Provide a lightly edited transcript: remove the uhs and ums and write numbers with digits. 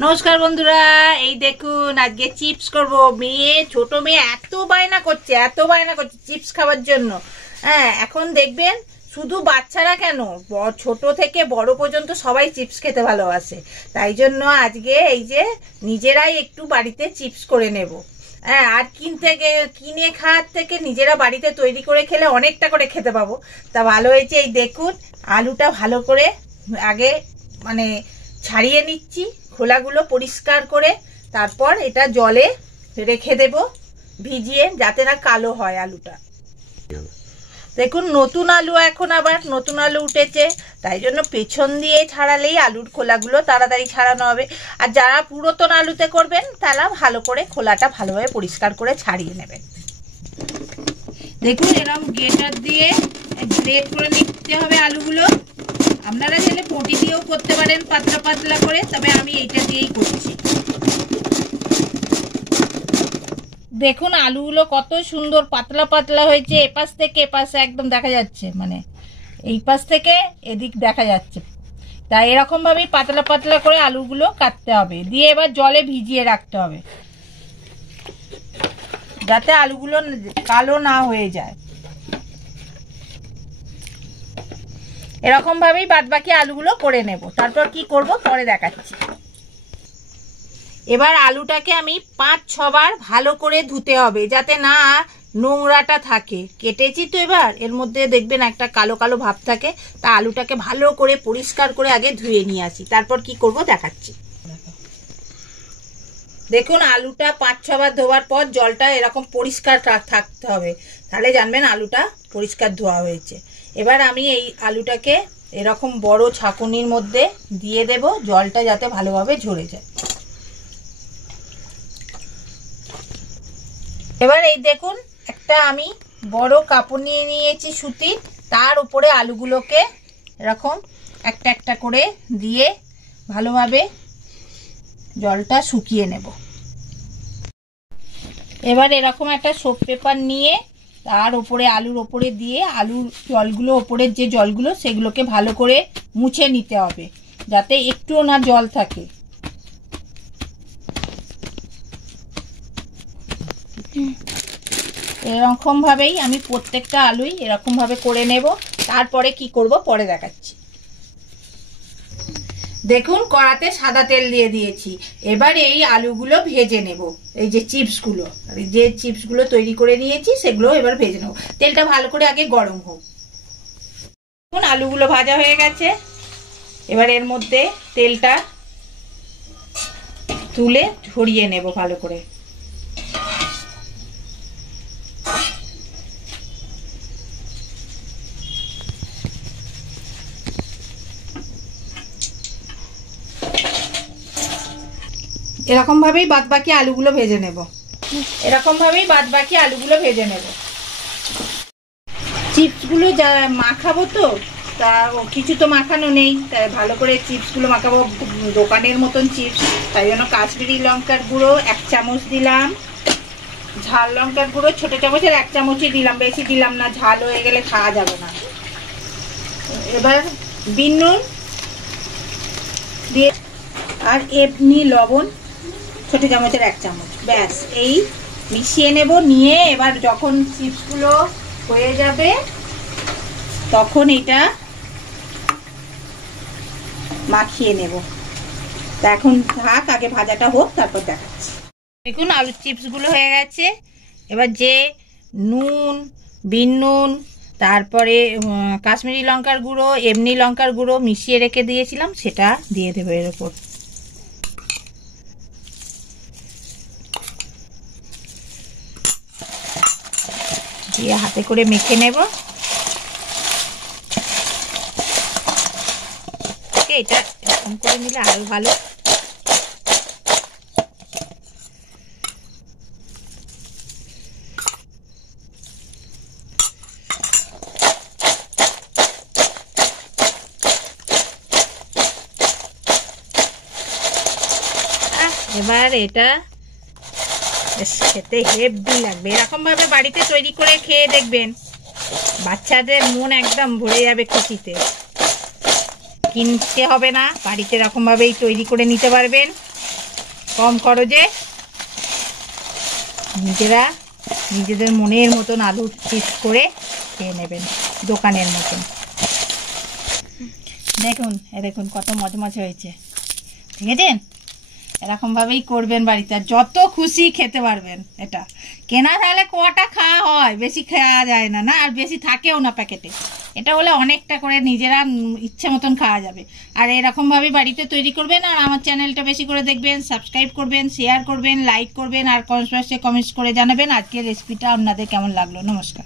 নমস্কার বন্ধুরা, এই দেখুন আজকে চিপস করব। ছোট মেয়ে এত বায়না করছে চিপস খাওয়ার জন্য। হ্যাঁ, এখন দেখবেন শুধু বাচ্চারা কেন, ছোট থেকে বড় পর্যন্ত সবাই চিপস খেতে ভালোবাসে। তাই জন্য আজকে এই যে নিজেরাই একটু বাড়িতে চিপস করে নেব। হ্যাঁ, আর কিনে খাওয়ার থেকে নিজেরা বাড়িতে তৈরি করে খেলে অনেকটা করে খেতে পাবো। তা ভালো হয়েছে। এই দেখুন আলুটা ভালো করে আগে ছাড়িয়ে নিচ্ছি, খোলাগুলো পরিষ্কার করে। তারপর এটা জলে রেখে দেব ভিজিয়ে, যাতে না কালো হয় আলুটা। দেখুন নতুন আলু, এখন আবার নতুন আলু উঠেছে, তাই জন্য পেছন দিয়ে ছাড়ালেই আলুর খোলাগুলো তাড়াতাড়ি ছাড়ানো হবে। আর যারা পুরাতন আলুতে করবেন তারা ভালো করে খোলাটা ভালোভাবে পরিষ্কার করে ছাড়িয়ে নেবেন। দেখুন এরকম গ্রেটার দিয়ে গ্রেট করে নিতে হবে আলুগুলো। আপনারা চাইলে পটি দিয়েও করতে পারেন পাতলা পাতলা করে, তবে আমি এইটা দিয়েই করছি। দেখুন আলুগুলো কত সুন্দর পাতলা পাতলা হয়েছে, এপাশ থেকে এপাশে একদম দেখা যাচ্ছে, এই পাশ থেকে এদিক দেখা যাচ্ছে। তাই এরকম ভাবেই পাতলা পাতলা করে আলুগুলো কাটতে হবে, দিয়ে এবার জলে ভিজিয়ে রাখতে হবে, যাতে আলুগুলো কালো না হয়ে যায়। এরকম ভাবেই বাদবাকি আলুগুলো করে নেব। তারপর কি করব পরে দেখাচ্ছি। এবার আলুটাকে আমি 5-6 বার ভালো করে ধুতে হবে, যাতে না নোংরাটা থাকে। কেটেছি তো, এবার এর মধ্যে দেখবেন একটা কালো কালো ভাব থাকে। তা আলুটাকে ভালো করে পরিষ্কার করে আগে ধুয়ে নিয়ে আসি, তারপর কি করব দেখাচ্ছি। দেখুন আলুটা 5-6 বার ধোয়ার পর জলটা এরকম পরিষ্কার থাকতে হবে, তাহলে জানবেন আলুটা পরিষ্কার ধোয়া হয়েছে। এবার আমি এই আলুটাকে এরকম বড় ছাঁকুনির মধ্যে দিয়ে দেব, জলটা যাতে ভালোভাবে ঝরে যায়। এবার এই দেখুন একটা আমি বড় কাপড় নিয়ে নিয়েছি সুতির, তার উপরে আলুগুলোকে এরকম একটা একটা করে দিয়ে ভালোভাবে জলটা শুকিয়ে নেব। এবার এরকম একটা সোপ পেপার নিয়ে তার উপরে আলুর ওপরে দিয়ে আলুর জলগুলো, ওপরের যে জলগুলো সেগুলোকে ভালো করে মুছে নিতে হবে, যাতে একটুও না জল থাকে। এরকম ভাবেই আমি প্রত্যেকটা আলুই এরকম ভাবে করে নেব। তারপরে কি করব পরে দেখাচ্ছি। দেখুন কড়াতে সাদা তেল দিয়ে দিয়েছি। এবার এই আলুগুলো ভেজে নেব, এই যে চিপসগুলো তৈরি করে নিয়েছি সেগুলো এবার ভেজে নেব। তেলটা ভালো করে আগে গরম হোক। দেখুন আলুগুলো ভাজা হয়ে গেছে। এবার এর মধ্যে তেলটা তুলে ঝরিয়ে নেব ভালো করে। এরকম ভাবেই বাদবাকি আলুগুলো ভেজে নেব। চিপসগুলো যা মাখাবো, তো তা কিছু তো মাখানো নেই, তাই ভালো করে চিপসগুলো মাখাবো। দোকানের মতন চিপস, তাই জন্য কাশ্মীরি লঙ্কার গুঁড়ো 1 চামচ দিলাম, ঝাল লঙ্কার গুঁড়ো ছোট চামচের 1 চামচই দিলাম, বেশি দিলাম না, ঝাল হয়ে গেলে খাওয়া যাবে না। এবার বিন নুন দিয়ে আর এমনি লবণ ছোট চামচের 1 চামচ, ব্যাস এই মিশিয়ে নেব। নিয়ে এবার যখন চিপসগুলো হয়ে যাবে তখন এটা মাখিয়ে নেব। তা এখন থাক, আগে ভাজাটা হোক, তারপর দেখাচ্ছি। দেখুন আলুর চিপসগুলো হয়ে গেছে। এবার যে নুন, বিন নুন, তারপরে কাশ্মীরি লঙ্কার গুঁড়ো, এমনি লঙ্কার গুঁড়ো মিশিয়ে রেখে দিয়েছিলাম, সেটা দিয়ে দেবো এর উপর। দিয়ে হাতে করে মেখে নেব। এটা এরকম করে নিলে আরো ভালো। এবার এটা খেতে হেভি লাগবে। এরকম ভাবে বাড়িতে তৈরি করে খেয়ে দেখবেন, বাচ্চাদের মন একদম ভরে যাবে খুশিতে। কিনতে হবে না, বাড়িতে এরকম ভাবেই তৈরি করে নিতে পারবেন। কম খরচে নিজেরা নিজেদের মনের মতন আলু চিপস করে খেয়ে নেবেন, দোকানের মতন। দেখুন দেখুন কত মজমজ হয়েছে, ঠিক আছে? এরকমভাবেই করবেন বাড়িতে, আর যত খুশি খেতে পারবেন। এটা কেনা তাহলে কটা খাওয়া হয়, বেশি খাওয়া যায় না, না আর বেশি থাকেও না প্যাকেটে। এটা হলে অনেকটা করে নিজেরা ইচ্ছে মতন খাওয়া যাবে। আর এরকমভাবেই বাড়িতে তৈরি করবেন। আর আমার চ্যানেলটা বেশি করে দেখবেন, সাবস্ক্রাইব করবেন, শেয়ার করবেন, লাইক করবেন, আর কমেন্টস করে জানাবেন আজকের রেসিপিটা আপনাদের কেমন লাগলো। নমস্কার।